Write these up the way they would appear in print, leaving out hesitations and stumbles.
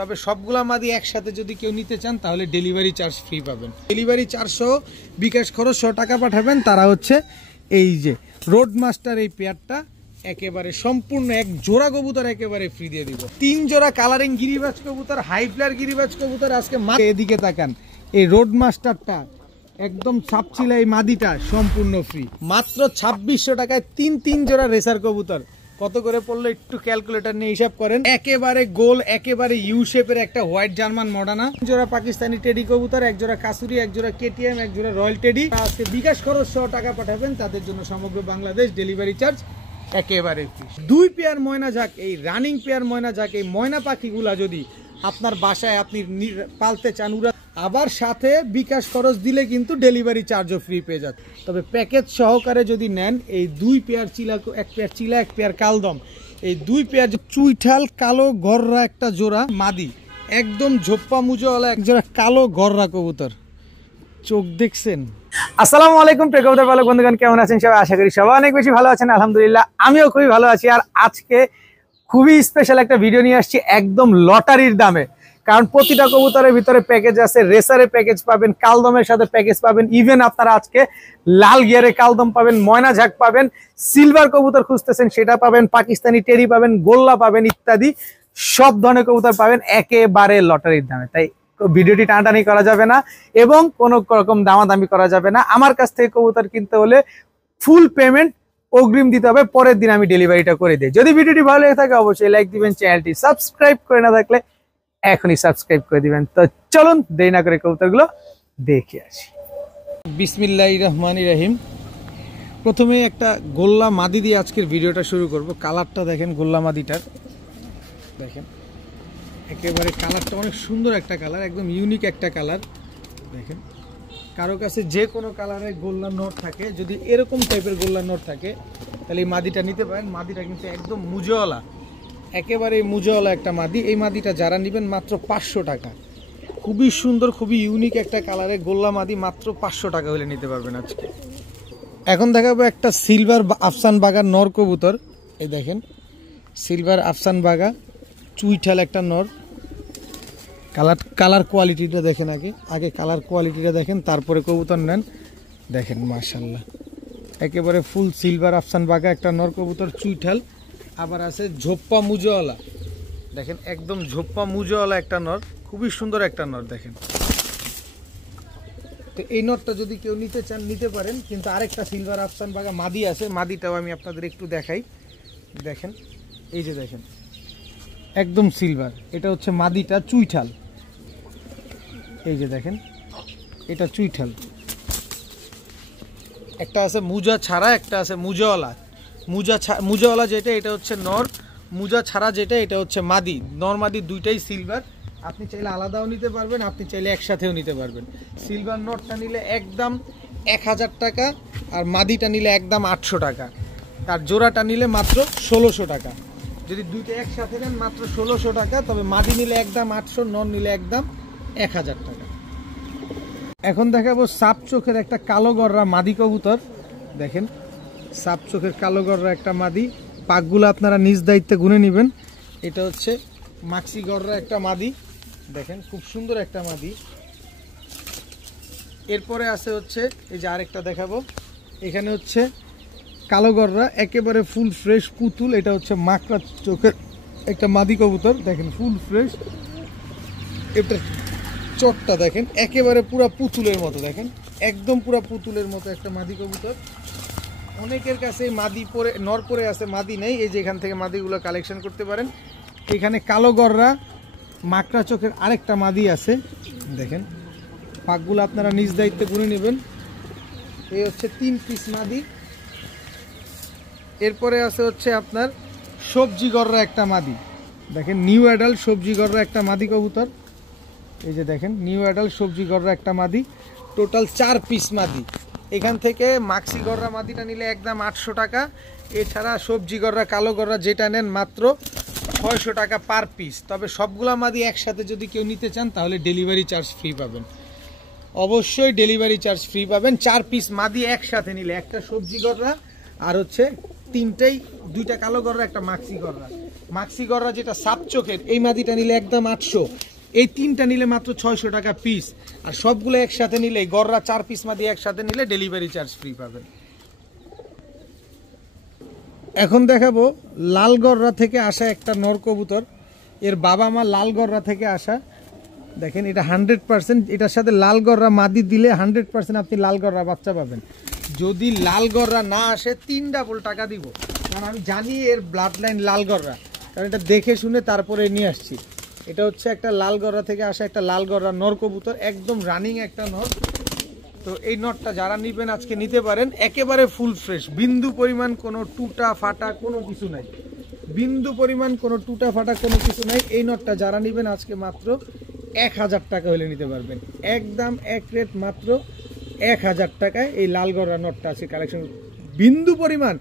তবে সবগুলা মাদি একসাথে যদি কেউ নিতে চান তাহলে ডেলিভারি চার্জ ফ্রি পাবেন। ডেলিভারি চার্জ সহ বিকাশ খরচ 100 টাকা পাঠাবেন। তারা হচ্ছে এই যে রোড মাস্টার এই পেয়ারটা একেবারে সম্পূর্ণ এক জোড়া কবুতর একেবারে ফ্রি দিয়ে দিব। 3 জোড়া কালারিং গিরিবাজ কবুতর, হাই ফ্লায়ার গিরিবাজ কবুতর আজকে এদিকে তাকান। এই রোড মাস্টারটা একদম ছাপচিলা এই মাদিটা সম্পূর্ণ ফ্রি, মাত্র 2600 টাকায় 3 জোড়া রেসার কবুতর। কত করে পড়লো একটু ক্যালকুলেটর নিয়ে হিসাব করেন। একেবারে গোল একেবারে ইউ শেপের একটা হোয়াইট জার্মান মডার্না, জোড়া পাকিস্তানি টেডি কবুতর, এক জোড়া কাসুরি, এক জোড়া কেটিএম, এক জোড়া রয়্যাল টেডি। আজকে বিকাশ খরচ 100 টাকা পাঠাবেন, তাদের জন্য সমগ্র বাংলাদেশ ডেলিভারি চার্জ একেবারে ফ্রি। 2 পেয়ার ময়না ঝাঁক, এই রানিং পেয়ার ময়না ঝাঁক, এই ময়না পাখিগুলা যদি আপনার বাসায় আপনি পালতে চান, উড়া আবার সাথে বিকাশ খরচ দিলে কিন্তু ডেলিভারি চার্জও ফ্রি পেয়ে যাচ্ছে। তবে প্যাকেজ সহকারে যদি নেন এই 2 পেয়ার চিলা, এক পেয়ার চিলা, এক পেয়ার কালদম, এই 2 পেয়ার চুইঠাল কালো গররা একটা জোড়া মাদি, একদম ঝোপ্পা মুজোওয়ালা এক জোড়া কালো গররা কবুতর, চোখ দেখছেন। আসসালামু আলাইকুম প্রিয় কবুতর পালক বন্ধুগণ, কেমন আছেন সবাই? আশা করি সবাই অনেক বেশি ভালো আছেন। আলহামদুলিল্লাহ আমিও খুবই ভালো আছি। আর আজকে খুবই স্পেশাল একটা ভিডিও নিয়ে আসছি একদম লটারির দামে, কারণ প্রতিটা কবুতরের ভিতরে প্যাকেজ আছে। রেসারের প্যাকেজ পাবেন, কালদমের সাথে প্যাকেজ পাবেন, ইভেন আপনারা আজকে লাল গিয়ারে কালদম পাবেন, ময়না ঝাঁক পাবেন, সিলভার কবুতর খুঁজতেছেন সেটা পাবেন, পাকিস্তানি টেরি পাবেন, গোল্লা পাবেন, ইত্যাদি সব ধরনের কবুতর পাবেন একেবারে লটারির দামে। তাই ভিডিওটি টানাটানি করা যাবে না এবং কোনো রকম দামাদামি করা যাবে না। আমার কাছ থেকে কবুতর কিনতে হলে ফুল পেমেন্ট অগ্রিম দিতে হবে, পরের দিন আমি ডেলিভারিটা করে দিই। যদি ভিডিওটি ভালো লেগে থাকে অবশ্যই লাইক দিবেন, চ্যানেলটি সাবস্ক্রাইব করে না থাকলে এখনই সাবস্ক্রাইব করে দিবেন। তো চলুন দেরি না করে কবুতরগুলো দেখে আসি। বিসমিল্লাহির রহমানির রহিম। প্রথমে একটা গোল্লা মাদি দিয়ে আজকের ভিডিওটা শুরু করব। কালারটা দেখেন গোল্লা মাদিটার, দেখেন একেবারে কালারটা অনেক সুন্দর একটা কালার, একদম ইউনিক একটা কালার। দেখেন কারো কাছে যে কোনো কালারের গোল্লা নোট থাকে, যদি এরকম টাইপের গোল্লা নোট থাকে তাহলে এই মাদিটা নিতে পারেন। মাদিটা কিন্তু একদম মুজোওয়ালা, একেবারে মুজোওয়ালা একটা মাদি। এই মাদিটা যারা নেবেন মাত্র 500 টাকা, খুবই সুন্দর খুবই ইউনিক একটা কালারের গোল্লা মাদি, মাত্র 500 টাকা হলে নিতে পারবেন আজকে। এখন দেখাবো একটা সিলভার আফসান বাগা নর কবুতর। এই দেখেন সিলভার আফসান বাগা চুইঠাল একটা নর। কালার কোয়ালিটিটা দেখেন, আগে কালার কোয়ালিটিটা দেখেন, তারপরে কবুতর নেন। দেখেন মাশাআল্লাহ একেবারে ফুল সিলভার আফসান বাগা একটা নর কবুতর, চুইঠাল। আবার আছে ঝোপ্পা মুজোওয়ালা, দেখেন একদম ঝোপ্পা মুজোওয়ালা একটা নর, খুবই সুন্দর একটা নর। দেখেন তো এই নরটা যদি কেউ নিতে চান নিতে পারেন। কিন্তু আরেকটা সিলভার আফসান বাগা মাদি আছে, মাদিটাও আমি আপনাদের একটু দেখাই। দেখেন এই যে দেখেন একদম সিলভার, এটা হচ্ছে মাদিটা চুইঠাল। এই যে দেখেন এটা চুইঠাল। একটা আছে মুজা ছাড়া, একটা আছে মুজাওয়ালা। মুজাওয়ালা যেটা এটা হচ্ছে নর, মুজা ছাড়া যেটা এটা হচ্ছে মাদি। নর মাদি দুইটাই সিলভার, আপনি চাইলে আলাদাও নিতে পারবেন, আপনি চাইলে একসাথেও নিতে পারবেন। সিলভার নটটা নিলে একদম 1000 টাকা, আর মাদিটা নিলে একদম 800 টাকা, আর জোড়াটা নিলে মাত্র 1600 টাকা। যদি দুইটা একসাথে নেন মাত্র 1600 টাকা, তবে মাদি নিলে একদম 800, নর নিলে একদম 1000 টাকা। এখন দেখাবো সাপ চোখের একটা কালো গররা মাদি কবুতর। দেখেন সাপ চোখের কালো গররা একটা মাদি, পাকগুলো আপনারা নিজ দায়িত্বে গুনে নেবেন। এটা হচ্ছে মাক্সি গররা একটা মাদি, দেখেন খুব সুন্দর একটা মাদি। এরপরে আছে হচ্ছে এই যে আরেকটা দেখাবো, এখানে হচ্ছে কালো গররা একেবারে ফুল ফ্রেশ পুতুল। এটা হচ্ছে মাকড়া চোখের একটা মাদি কবুতর, দেখেন ফুল ফ্রেশ। এটা চটটা দেখেন একেবারে পুরা পুতুলের মতো, দেখেন একদম পুরা পুতুলের মতো একটা মাদি কবুতর। অনেকের কাছে মাদি পরে নর পরে আছে, মাদি নেই, এই যে এখান থেকে মাদিগুলো কালেকশন করতে পারেন। এখানে কালো গররা মাকড়া চোখের আরেকটা মাদি আছে, দেখেন পাকগুলো আপনারা নিজ দায়িত্বে গুনে নেবেন। এই হচ্ছে 3 পিস মাদি। এরপরে আছে হচ্ছে আপনার সবজি গররা একটা মাদি, দেখেন নিউ অ্যাডাল্ট সবজি গররা একটা মাদি কবুতর। এই যে দেখেন নিউ অ্যাডাল্ট সবজি গররা একটা মাদি, টোটাল 4 পিস মাদি। এখান থেকে মাক্সি গররা মাদিটা নিলে একদম 800 টাকা, এছাড়া সবজি গররা কালো গররা যেটা নেন মাত্র 600 টাকা পার পিস। তবে সবগুলা মাদি একসাথে যদি কেউ নিতে চান তাহলে ডেলিভারি চার্জ ফ্রি পাবেন, অবশ্যই ডেলিভারি চার্জ ফ্রি পাবেন। 4 পিস মাদি একসাথে নিলে, একটা সবজি গররা আর হচ্ছে 2টা কালো গররা একটা মাক্সি গররা, মাক্সি গররা যেটা সাপ চোখের, এই মাদিটা নিলে একদম 800, এই 3টা নিলে মাত্র 600 টাকা পিস। আর সবগুলো একসাথে নিলে গররা 4 পিস মাদি একসাথে নিলে ডেলিভারি চার্জ ফ্রি পাবেন। এখন দেখাবো লাল গররা থেকে আসা একটা নর কবুতর, এর বাবা মা লাল গররা থেকে আসা। দেখেন এটা 100%, এটার সাথে লাল গররা মাদি দিলে 100% আপনি লাল গররা বাচ্চা পাবেন। যদি লাল গররা না আসে 3 ডাবল টাকা দিব, কারণ আমি জানি এর ব্লাড লাইন লাল গররা, কারণ এটা দেখে শুনে তারপরে নিয়ে আসছি। এটা হচ্ছে একটা লাল গররা থেকে আসা একটা লাল গররা নর কবুতর, একদম রানিং একটা নর। তো এই নটটা যারা নিবেন আজকে নিতে পারেন, একেবারে ফুল ফ্রেশ, বিন্দু পরিমাণ কোনো টুটা ফাটা কোনো কিছু নাই, বিন্দু পরিমাণ কোনো টুটা ফাটা কোনো কিছু নাই। এই নটটা যারা নিবেন আজকে মাত্র 1000 টাকা হলে নিতে পারবেন, একদম এক রেট মাত্র 1000 টাকায় এই লাল গররা নটটা আছে কালেকশন। বিন্দু পরিমাণ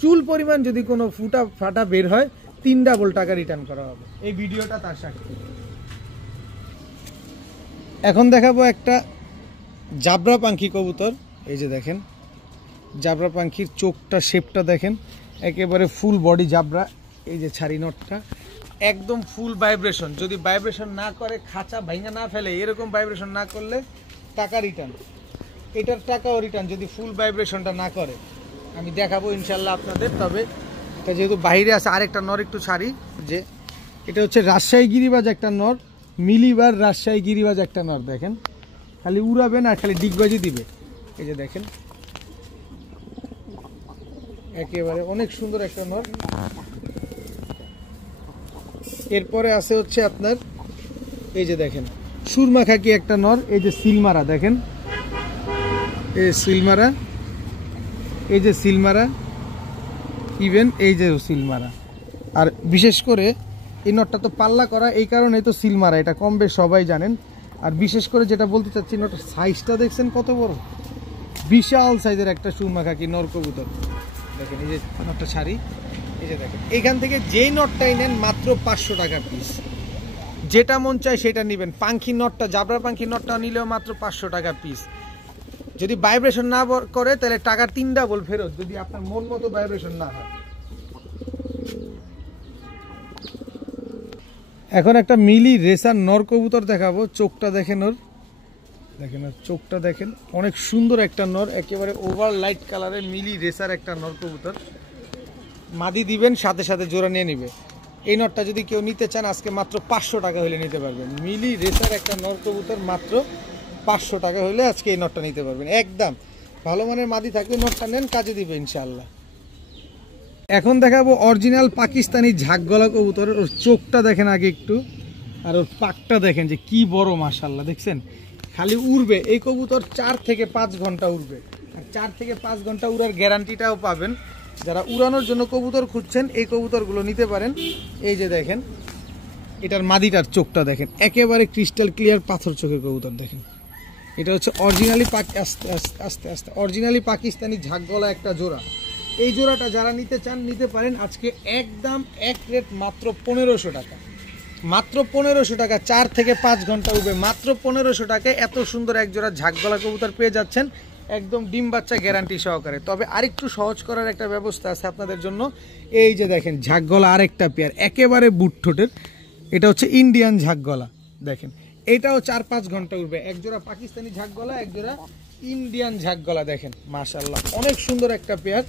চুল পরিমাণ যদি কোনো ফুটা ফাটা বের হয় 3 ডাবল টাকা রিটার্ন করা হবে। এই ভিডিওটা তার সাথে। এখন দেখাবো একটা জাবরা পাখি কবুতর। এই যে দেখেন জাবরা পাখির চোখটা শেপটা দেখেন, একেবারে ফুল বডি জাবরা। এই যে ছাড়ি নটটা একদম ফুল ভাইব্রেশন, যদি ভাইব্রেশন না করে খাঁচা ভাঙা না ফেলে, এরকম ভাইব্রেশন না করলে টাকা রিটার্ন, এটার টাকাও রিটার্ন যদি ফুল ভাইব্রেশনটা না করে। আমি দেখাবো ইনশাল্লাহ আপনাদের। তবে এটা যেহেতু বাইরে আছে, আরেকটা নর একটু ছাড়ি, যে এটা হচ্ছে রাজশাহী গিরিবাজ একটা নর, মিলিবার রাজশাহী গিরিবাজ একটা নর। দেখেন খালি উড়াবে না, খালি ডিগবাজি দিবে। এই যে দেখেন একেবারে অনেক সুন্দর একটা নর। এরপরে আছে হচ্ছে আপনার এই যে দেখেন সুরমা খাকি একটা নর, এই যে সিলমারা দেখেন, এই সিলমারা, এই যে সিলমারা, ইভেন এই যে সিলমারা। আর বিশেষ করে এই নটটা তো পাল্লা করা, এই কারণে তো সিলমারা, এটা কম বেশ সবাই জানেন। আর বিশেষ করে যেটা বলতে চাচ্ছি, নটটার সাইজটা দেখছেন কত বড়, বিশাল সাইজের একটা সুরমা খাকি নর কবুতর। দেখেন এই যে নটটা ছাড়ি, এই যে দেখেন এখান থেকে যেই নটটাই নেন মাত্র 500 টাকা পিস, যেটা মন চায় সেটা নেবেন। পাখি নটটা, জাবরা পাখি নটটা নিলেও মাত্র 500 টাকা পিস। যদি ভাইব্রেশন না করে তাহলে টাকা 3 ডাবল ফেরত, যদি আপনার মন মতো ভাইব্রেশন না হয়। এখন একটা মিলি রেসার নর কবুতর দেখাবো। চোখটা দেখেন ওর, দেখেন ওর চোখটা দেখেন, অনেক সুন্দর একটা নর, একেবারে ওভার লাইট কালারের মিলি রেসার একটা নর কবুতর। মাদি দিবেন সাথে সাথে জোড়া নিয়ে নিবে। এই নটটা যদি কেউ নিতে চান আজকে মাত্র 500 টাকা হলে নিতে পারবেন। মিলি রেসার একটা নর কবুতর মাত্র 500 টাকা হলে আজকে এই নটটা নিতে পারবেন। একদম ভালো মানের মাদি থাকলে নটটা নেন, কাজে দিবে ইনশাআল্লাহ। এখন দেখাবো অরিজিনাল পাকিস্তানি ঝাঁকগলা কবুতর। ওর চোখটা দেখেন আগে একটু, আর ওর পাকটা দেখেন যে কি বড়, মাশাআল্লাহ দেখছেন, খালি উড়বে। এই কবুতর 4 থেকে 5 ঘন্টা উড়বে, আর 4 থেকে 5 ঘন্টা উড়ার গ্যারান্টিটাও পাবেন। যারা উড়ানোর জন্য কবুতর খুঁজছেন এই কবুতরগুলো নিতে পারেন। এই যে দেখেন এটার মাদিটার চোখটা দেখেন, একেবারে ক্রিস্টাল ক্লিয়ার পাথর চোখের কবুতর। দেখেন এটা হচ্ছে অরিজিনালি আস্তে আস্তে আস্তে আস্তে অরিজিনালি পাকিস্তানি ঝাঁকগলা একটা জোড়া। এই জোড়াটা যারা নিতে চান নিতে পারেন আজকে একদম এক রেট মাত্র 1500 টাকা, মাত্র 1500 টাকা। 4 থেকে 5 ঘন্টা উঠবে, মাত্র 1500 টাকায় এত সুন্দর এক জোড়া ঝাঁকগলা কবুতর পেয়ে যাচ্ছেন, একদম ডিম বাচ্চা গ্যারান্টি সহকারে। তবে আরেকটু সহজ করার একটা ব্যবস্থা আছে আপনাদের জন্য। এই যে দেখেন ঝাঁকগলা আরেকটা পেয়ার, একেবারে বুট ঠোঁটের, এটা হচ্ছে ইন্ডিয়ান ঝাঁকগলা। দেখেন এটাও 4-5 ঘন্টা উঠবে, এক জোড়া পাকিস্তানি ঝাঁকগলা, এক জোড়া ইন্ডিয়ান ঝাঁকগলা। দেখেন মাশাআল্লাহ অনেক সুন্দর একটা পেয়ার।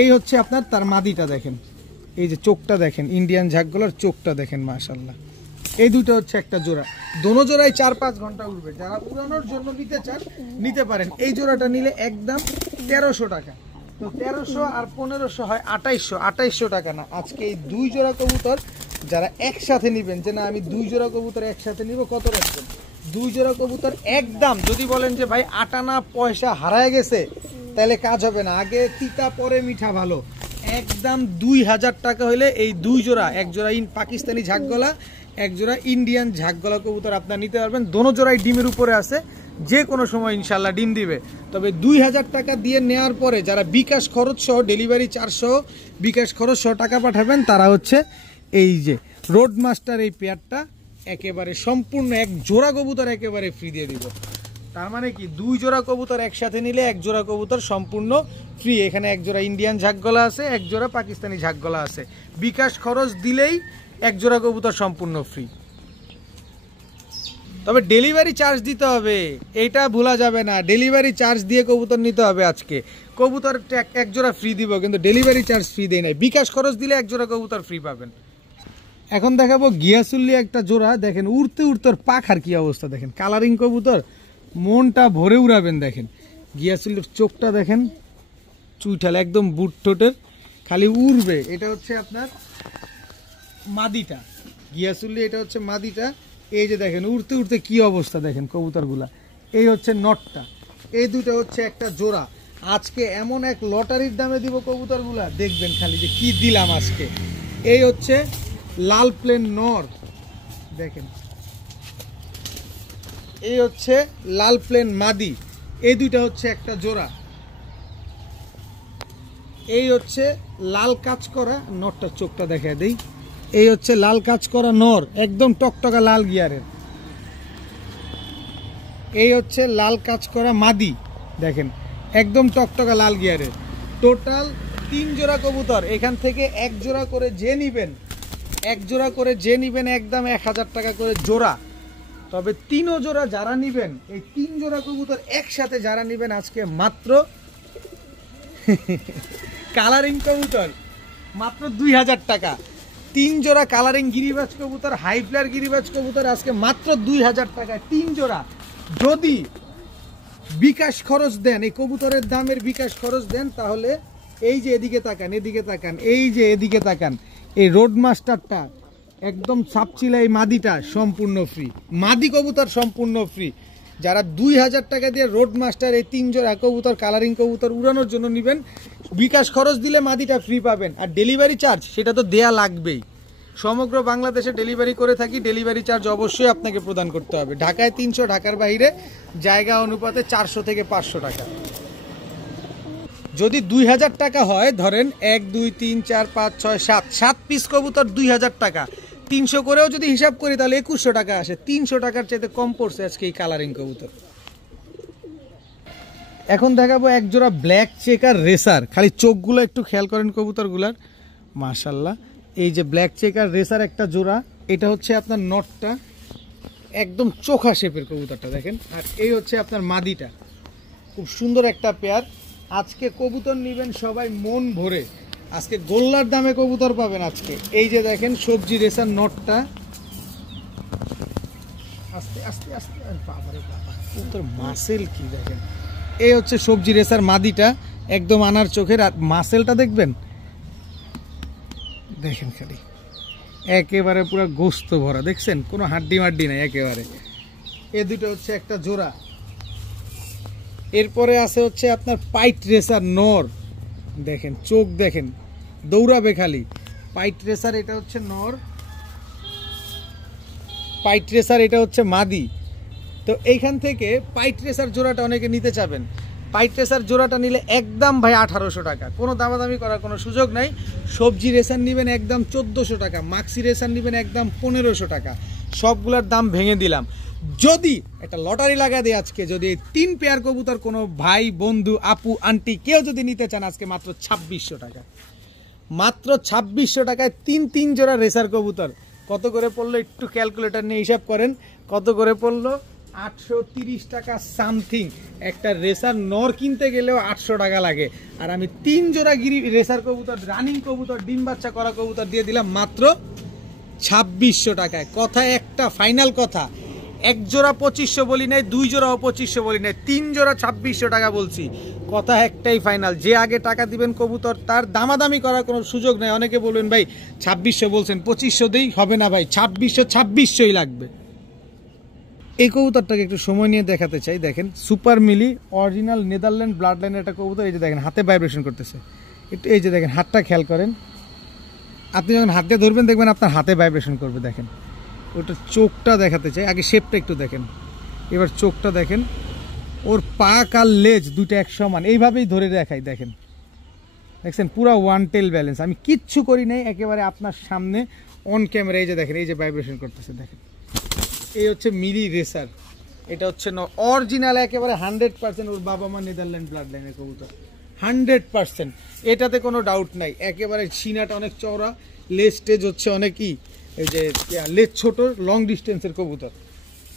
এই হচ্ছে আপনার তার মাদিটা দেখেন, এই যে চোখটা দেখেন, ইন্ডিয়ান ঝাঁকগলার চোখটা দেখেন মাশাআল্লাহ। এই দুটো হচ্ছে একটা জোড়া, দোনো জোড়ায় 4-5 ঘন্টা উঠবে। যারা উড়ানোর জন্য নিতে চান নিতে পারেন। এই জোড়াটা নিলে একদম 1300 টাকা। তো 1300 আর 1500 হয় 2800 টাকা না। আজকে এই 2 জোড়া কবুতর যারা একসাথে নেবেন, যে না আমি 2 জোড়া কবুতর একসাথে নিব, কত রাখবেন? 2 জোড়া কবুতর একদম, যদি বলেন যে ভাই আটানা পয়সা হারায় গেছে তাহলে কাজ হবে না, আগে তিতা পরে মিঠা ভালো, একদম 2000 টাকা হলে এই 2 জোড়া, এক জোড়া পাকিস্তানি ঝাঁকগলা, এক জোড়া ইন্ডিয়ান ঝাঁকগলা কবুতর আপনার নিতে পারবেন। দোনো জোড়াই ডিমের উপরে আছে, যে কোনো সময় ইনশাল্লাহ ডিম দিবে। তবে 2000 টাকা দিয়ে নেওয়ার পরে যারা বিকাশ খরচ সহ, ডেলিভারি চার্জ সহ বিকাশ খরচ সহ টাকা পাঠাবেন, তারা হচ্ছে এই যে রোড মাস্টার এই পেয়ারটা একেবারে সম্পূর্ণ এক জোড়া কবুতর একেবারে ফ্রি দিয়ে দিব। তার মানে কি 2 জোড়া কবুতর একসাথে নিলে 1 জোড়া কবুতর সম্পূর্ণ ফ্রি। এখানে 1 জোড়া ইন্ডিয়ান ঝাকগলা আছে, 1 জোড়া পাকিস্তানি ঝাকগলা আছে। বিকাশ খরচ দিলেই 1 জোড়া কবুতর সম্পূর্ণ ফ্রি। তবে ডেলিভারি চার্জ দিতে হবে, এইটা ভোলা যাবে না। ডেলিভারি চার্জ দিয়ে কবুতর নিতে হবে। আজকে কবুতর 1 জোড়া ফ্রি দিব, কিন্তু ডেলিভারি চার্জ ফ্রি দেয় নাই। বিকাশ খরচ দিলে 1 জোড়া কবুতর ফ্রি পাবেন। এখন দেখাবো গিয়াসুল্লি একটা জোড়া। দেখেন উড়তে উড়তে পাখার কি অবস্থা, দেখেন কালারিং কবুতর, মনটা ভরে উড়াবেন। দেখেন গিয়াসুল্লির চোখটা দেখেন, চুইঠাল একদম বুট ঠোঁটের, খালি উড়বে। এটা হচ্ছে আপনার মাদিটা গিয়াসুল্লি, এটা হচ্ছে মাদিটা। এই যে দেখেন উড়তে উড়তে কি অবস্থা, দেখেন কবুতরগুলা। এই হচ্ছে নটটা, এই দুটো হচ্ছে একটা জোড়া। আজকে এমন এক লটারির দামে দিব কবুতরগুলা, দেখবেন খালি যে কি দিলাম আজকে। এই হচ্ছে লাল প্লেন নর, দেখেন। এই হচ্ছে লাল প্লেন মাদি, এই দুইটা হচ্ছে একটা জোড়া। এই হচ্ছে লাল কাজ করা নরটার চোখটা দেখায় দেই। এই হচ্ছে লাল কাজ করা নর, একদম টকটকা লাল গিয়ারের। এই হচ্ছে লাল কাজ করা মাদি, দেখেন একদম টকটকা লাল গিয়ারের। টোটাল 3 জোড়া কবুতর। এখান থেকে 1 জোড়া করে যে নিবেন, 1 জোড়া করে যে নিবেন একদম 1000 টাকা করে জোড়া। তবে 3 জোড়া যারা নিবেন, এই 3 জোড়া কবুতর একসাথে যারা নিবেন আজকে মাত্র কালারিং কবুতর মাত্র 2000 টাকা। 3 জোড়া কালারিং গিরিবাজ কবুতর, হাইফ্লার গিরিবাজ কবুতর আজকে মাত্র 2000 টাকায় 3 জোড়া। যদি বিকাশ খরচ দেন, এই কবুতরের দামের বিকাশ খরচ দেন, তাহলে এই যে এদিকে তাকান, এদিকে তাকান, এই যে এদিকে তাকান, এই রোড মাস্টারটা একদম সাপচিলা, এই মাদিটা সম্পূর্ণ ফ্রি। মাদি কবুতর সম্পূর্ণ ফ্রি। যারা 2000 টাকা দিয়ে রোড মাস্টার এই 3 জোড়া কবুতর কালারিং কবুতর উড়ানোর জন্য নেবেন, বিকাশ খরচ দিলে মাদিটা ফ্রি পাবেন। আর ডেলিভারি চার্জ সেটা তো দেয়া লাগবেই। সমগ্র বাংলাদেশে ডেলিভারি করে থাকি, ডেলিভারি চার্জ অবশ্যই আপনাকে প্রদান করতে হবে। ঢাকায় 300, ঢাকার বাইরে জায়গা অনুপাতে 400 থেকে 500 টাকা। যদি 2000 টাকা হয়, ধরেন 1 2 3 4 5 6 7 পিস কবুতর 2000 টাকা, 300 করেও যদি হিসাব করি তাহলে 2100 টাকা আসে। 300 টাকার চাইতে কম পড়ছে আজকে এই কালারিং কবুতর। এখন দেখাবো 1 জোড়া ব্ল্যাক চেকার রেসার। খালি চোখগুলো একটু খেয়াল করেন কবুতরগুলার, মাশাআল্লাহ। এই যে ব্ল্যাক চেকার রেসার একটা জোড়া, এটা হচ্ছে আপনার নটটা, একদম চোখা শেপের কবুতরটা দেখেন। আর এই হচ্ছে আপনার মাদিটা, খুব সুন্দর একটা পেয়ার। আজকে কবুতর নেবেন সবাই মন ভরে, আজকে গোল্লার দামে কবুতর পাবেন আজকে। এই যে দেখেন সবজি রেসার নটটা, আস্তে আস্তে আস্তে, বাবারে বাবা কবুতর মাসেল কি দেখেন। এই হচ্ছে সবজি রেসার মাদিটা, একদম আনার চোখের। আর মাসেলটা দেখবেন, দেখেন খালি একেবারে পুরো গোস্ত ভরা, দেখছেন কোনো হাড্ডি মাড্ডি নাই একেবারে। এ দুটো হচ্ছে একটা জোড়া। এরপরে আছে হচ্ছে আপনার পাইট রেসার নর, দেখেন চোখ দেখেন, দৌড়াবে খালি। পাইট রেসার এটা হচ্ছে নর, পাইট রেসার এটা হচ্ছে মাদি। তো এইখান থেকে পাইট রেসার জোড়াটা অনেকে নিতে চাবেন। পাইট রেসার জোড়াটা নিলে একদম ভাই 1800 টাকা, কোনো দামাদামি করার কোনো সুযোগ নাই। সবজি রেসার নেবেন একদম 1400 টাকা, মাক্সি রেসার নেবেন একদম 1500 টাকা। সবগুলোর দাম ভেঙে দিলাম। যদি একটা লটারি লাগা দেয় আজকে, যদি এই 3 পেয়ার কবুতর কোনো ভাই বন্ধু আপু আন্টি কেউ যদি নিতে চান, আজকে মাত্র 2600 টাকা। মাত্র 2600 টাকায় 3 জোড়া রেসার কবুতর। কত করে পড়লো একটু ক্যালকুলেটর নিয়ে হিসাব করেন, কত করে পড়লো? 830 টাকা সামথিং। একটা রেসার নর কিনতে গেলেও 800 টাকা লাগে। আর আমি 3 জোড়া রেসার কবুতর, রানিং কবুতর, ডিম বাচ্চা করা কবুতর দিয়ে দিলাম মাত্র 2600 টাকায়। কথা একটা, ফাইনাল কথা, 1 জোড়া 2500 বলি নাই, 2 জোড়াও 2500 বলি নাই, 3 জোড়া 2600 টাকা বলছি। কথা একটাই ফাইনাল, যে আগে টাকা দিবেন কবুতর তার দামাদামি করার কোনো সুযোগ নেই। অনেকে বলবেন ভাই 2600 বলছেন, 2500 দেই হবে না ভাই, 2600ই লাগবে। এই কবুতরটাকে একটু সময় নিয়ে দেখাতে চাই। দেখেন সুপার মিলি অরিজিনাল নেদারল্যান্ড ব্লাড লাইনের একটা কবুতর। এই যে দেখেন হাতে ভাইব্রেশন করতেছে একটু, এই যে দেখেন হাতটা খেয়াল করেন। আপনি যখন হাত দিয়ে ধরবেন দেখবেন আপনার হাতে ভাইব্রেশন করবে। দেখেন ওটা চোখটা দেখাতে চাই, আগে শেপটা একটু দেখেন, এবার চোখটা দেখেন। ওর পাক আর লেজ দুটো এক সমান, এইভাবেই ধরে দেখাই। দেখেন দেখছেন পুরো ওয়ান টেল ব্যালেন্স, আমি কিচ্ছু করি নাই, একেবারে আপনার সামনে অন ক্যামেরা। এই যে দেখেন, এই যে ভাইব্রেশন করতেছে দেখেন। এই হচ্ছে মিলি রেসার, এটা হচ্ছে অরিজিনাল একেবারে 100%। ওর বাবা মা নেদারল্যান্ড ব্লাড লাইনের কবুতর 100%, এটাতে কোনো ডাউট নাই। একেবারে সিনাটা অনেক চওড়া, লেজ স্টেজ হচ্ছে অনেকই, এই যে লেজ ছোট, লং ডিস্টেন্সের কবুতর।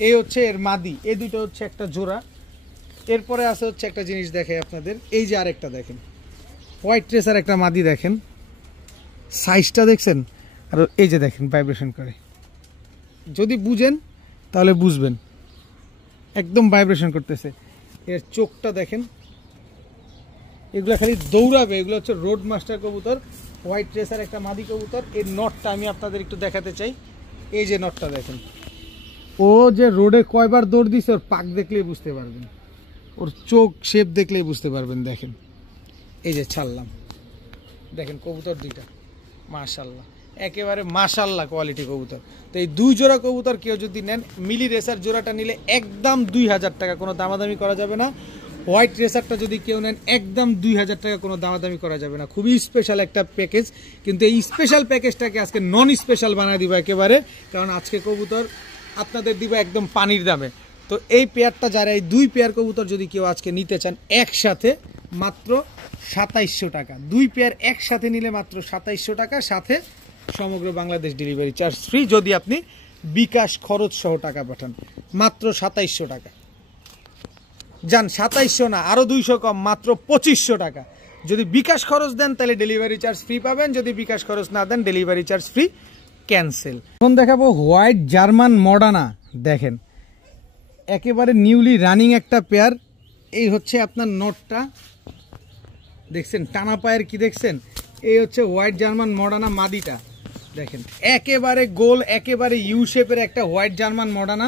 এই হচ্ছে এর মাদি, এই দুটো হচ্ছে একটা জোড়া। এরপরে আছে হচ্ছে একটা জিনিস দেখে আপনাদের, এই যে আরেকটা দেখেন হোয়াইট ট্রেসার একটা মাদি, দেখেন সাইজটা দেখছেন, আর এই যে দেখেন ভাইব্রেশন করে, যদি বুঝেন তাহলে বুঝবেন, একদম ভাইব্রেশন করতেছে। এর চোখটা দেখেন, এগুলো খালি দৌড়াবে, এগুলো হচ্ছে রোড মাস্টার কবুতর, হোয়াইট ট্রেসার একটা মাদি কবুতর। এর নটটা আমি আপনাদের একটু দেখাতে চাই, এই যে নটটা দেখেন, ও যে রোডে কয়বার দৌড় দিছে ওর পাক দেখলেই বুঝতে পারবেন, ওর চোখ শেপ দেখলেই বুঝতে পারবেন। দেখেন এই যে ছাড়লাম, দেখেন কবুতর দুইটা মাশাল্লাহ, একেবারে মাশাল্লাহ কোয়ালিটি কবুতর। তো এই 2 জোড়া কবুতর কেউ যদি নেন, মিলি রেসার জোড়াটা নিলে একদম 2000 টাকা, কোনো দামাদামি করা যাবে না। হোয়াইট রেসারটা যদি কেউ নেন একদম 2000 টাকা, কোনো দামাদামি করা যাবে না। খুবই স্পেশাল একটা প্যাকেজ, কিন্তু এই স্পেশাল প্যাকেজটাকে আজকে নন স্পেশাল বানিয়ে দিব একেবারে, কারণ আজকে কবুতর আপনাদের দিব একদম পানির দামে। তো এই পেয়ারটা যারা, এই 2 পেয়ার কবুতর যদি কেউ আজকে নিতে চান একসাথে, মাত্র 2700 টাকা। 2 পেয়ার একসাথে নিলে মাত্র 2700 টাকা, সাথে সমগ্র বাংলাদেশ ডেলিভারি চার্জ ফ্রি, যদি আপনি বিকাশ খরচ সহ টাকা পাঠান। মাত্র 2700 টাকা, যান 2700 না, আরও 200 কম, মাত্র 2500 টাকা। যদি বিকাশ খরচ দেন তাহলে ডেলিভারি চার্জ ফ্রি পাবেন, যদি বিকাশ খরচ না দেন ডেলিভারি চার্জ ফ্রি ক্যান্সেল। এখন দেখাবো হোয়াইট জার্মান মডার্না, দেখেন একেবারে নিউলি রানিং একটা পেয়ার। এই হচ্ছে আপনার নটটা দেখছেন, টানা পায়ের কি দেখছেন, এই হচ্ছে হোয়াইট জার্মান মডার্না মাদিটা, দেখেন একেবারে গোল, একেবারে ইউ শেপের একটা হোয়াইট জার্মান মডার্না,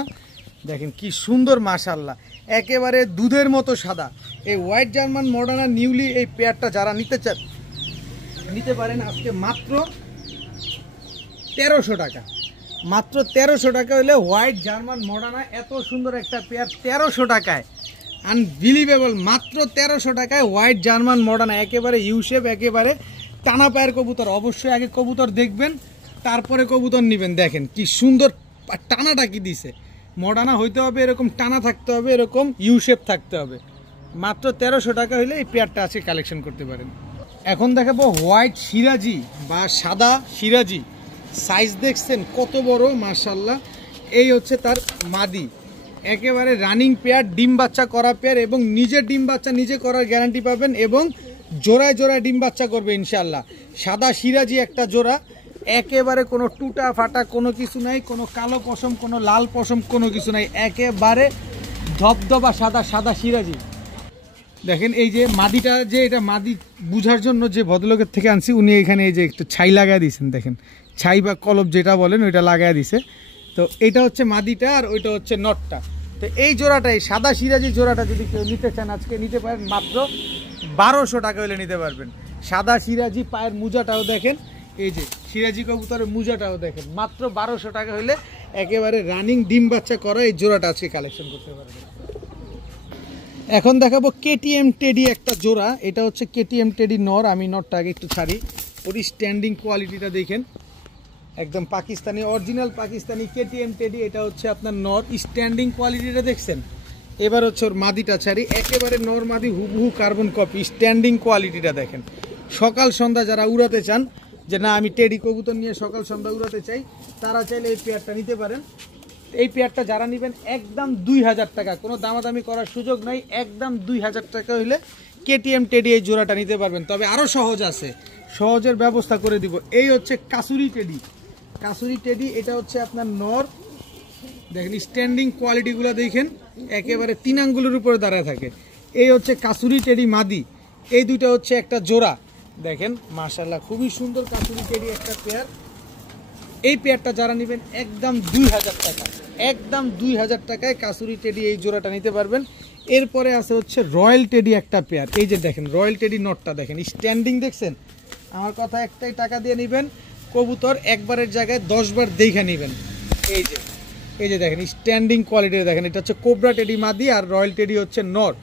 দেখেন কি সুন্দর মাশাল্লাহ, একেবারে দুধের মতো সাদা। এই হোয়াইট জার্মান মডার্না নিউলি এই পেয়ারটা যারা নিতে চান নিতে পারেন আজকে মাত্র 1300 টাকা। মাত্র 1300 টাকা হলে হোয়াইট জার্মান মডার্না এত সুন্দর একটা পেয়ার 1300 টাকায়, আনবিলিভেবল। মাত্র 1300 টাকায় হোয়াইট জার্মান মডার্না, একেবারে ইউশেপ, একেবারে টানা পায়ের কবুতর। অবশ্যই আগে কবুতর দেখবেন, তারপরে কবুতর নেবেন। দেখেন কি সুন্দর টানাটা কি দিছে, মডার্না হইতে হবে এরকম, টানা থাকতে হবে এরকম, ইউশেপ থাকতে হবে। মাত্র 1300 টাকা হলে এই পেয়ারটা আছে কালেকশন করতে পারেন। এখন দেখাবো হোয়াইট সিরাজি বা সাদা সিরাজি, সাইজ দেখছেন কত বড় মাশাল্লাহ। এই হচ্ছে তার মাদি, একেবারে রানিং পেয়ার, ডিম বাচ্চা করা পেয়ার, এবং নিজের ডিম বাচ্চা নিজে করার গ্যারান্টি পাবেন, এবং জোড়ায় জোড়ায় ডিম বাচ্চা করবে ইনশাল্লাহ। সাদা সিরাজি একটা জোড়া, একেবারে কোনো টুটা ফাটা কোনো কিছু নাই, কোনো কালো পশম, কোনো লাল পশম, কোনো কিছু নাই, একেবারে ধবধবা সাদা সাদা সিরাজি। দেখেন এই যে মাদিটা, যে এটা মাদি বুঝার জন্য যে ভদ্রলোকের থেকে আনছি, উনি এখানে এই যে একটু ছাই লাগাই দিয়েছেন, দেখেন ছাই বা কলব যেটা বলেন ওইটা লাগাই দিছে। তো এটা হচ্ছে মাদিটা, আর ওইটা হচ্ছে নটটা। তো এই জোড়াটাই সাদা সিরাজি জোড়াটা যদি কেউ নিতে চান আজকে নিতে পারেন, মাত্র 1200 টাকা হলে নিতে পারবেন। সাদা সিরাজি, পায়ের মোজাটাও দেখেন, এই যে সিরাজি কবুতরের মোজাটাও দেখেন, মাত্র 1200 টাকা হলে একেবারে রানিং ডিম বাচ্চা করা এই জোড়াটা আজকে কালেকশন করতে পারবেন। এখন দেখাবো কেটিএম টেডি একটা জোড়া, এটা হচ্ছে কেটিএম টেডি নর। আমি নরটা আগে একটু ছাড়ি, ওর স্ট্যান্ডিং কোয়ালিটিটা দেখেন, একদম Pakistani, original Pakistani KTM teddy. এটা হচ্ছে আপনার নর, স্ট্যান্ডিং কোয়ালিটিটা দেখছেন। এবার হচ্ছে ওর মাদিটা ছাড়ি, একেবারে নর মাদি হুবহু কার্বন কপি, স্ট্যান্ডিং কোয়ালিটিটা দেখেন। সকাল সন্ধ্যা যারা উড়াতে চান, যে না আমি টেডি কবুতর নিয়ে সকাল সন্ধ্যা উড়াতে চাই, তারা চাইলে এই পেয়ারটা নিতে পারেন। এই পেয়ারটা যারা নেবেন একদম 2000 টাকা, কোনো দামাদামি করার সুযোগ নাই, একদম 2000 টাকা হইলে কেটিএম টেডি এই জোড়াটা নিতে পারবেন। তবে আরও সহজ আছে, সহজের ব্যবস্থা করে দিব। এই হচ্ছে কাসুরি টেডি, কাসুরি টেডি, এটা হচ্ছে আপনার নর, দেখেন স্ট্যান্ডিং কোয়ালিটিগুলো দেখেন, একেবারে 3 আঙ্গুলের উপরে দাঁড়ায় থাকে। এই হচ্ছে কাসুরি টেডি মাদি, এই দুইটা হচ্ছে একটা জোড়া, দেখেন মাশাআল্লাহ খুবই সুন্দর কাসুরি টেডি একটা পেয়ার। এই পেয়ারটা যারা নেবেন একদম 2000 টাকা, একদম 2000 টাকায় কাসুরি টেডি এই জোড়াটা নিতে পারবেন। এরপরে আছে হচ্ছে রয়্যাল টেডি একটা পেয়ার, এই যে দেখেন রয়্যাল টেডি নটটা দেখেন, স্ট্যান্ডিং দেখছেন। আমার কথা একটাই, টাকা দিয়ে নেবেন কবুতর একবারের জায়গায় 10 বার দেখে নেবেন। এই যে দেখেন স্ট্যান্ডিং কোয়ালিটি দেখেন, এটা হচ্ছে কোবরা টেডি মাদি আর রয়্যাল টেডি হচ্ছে নর।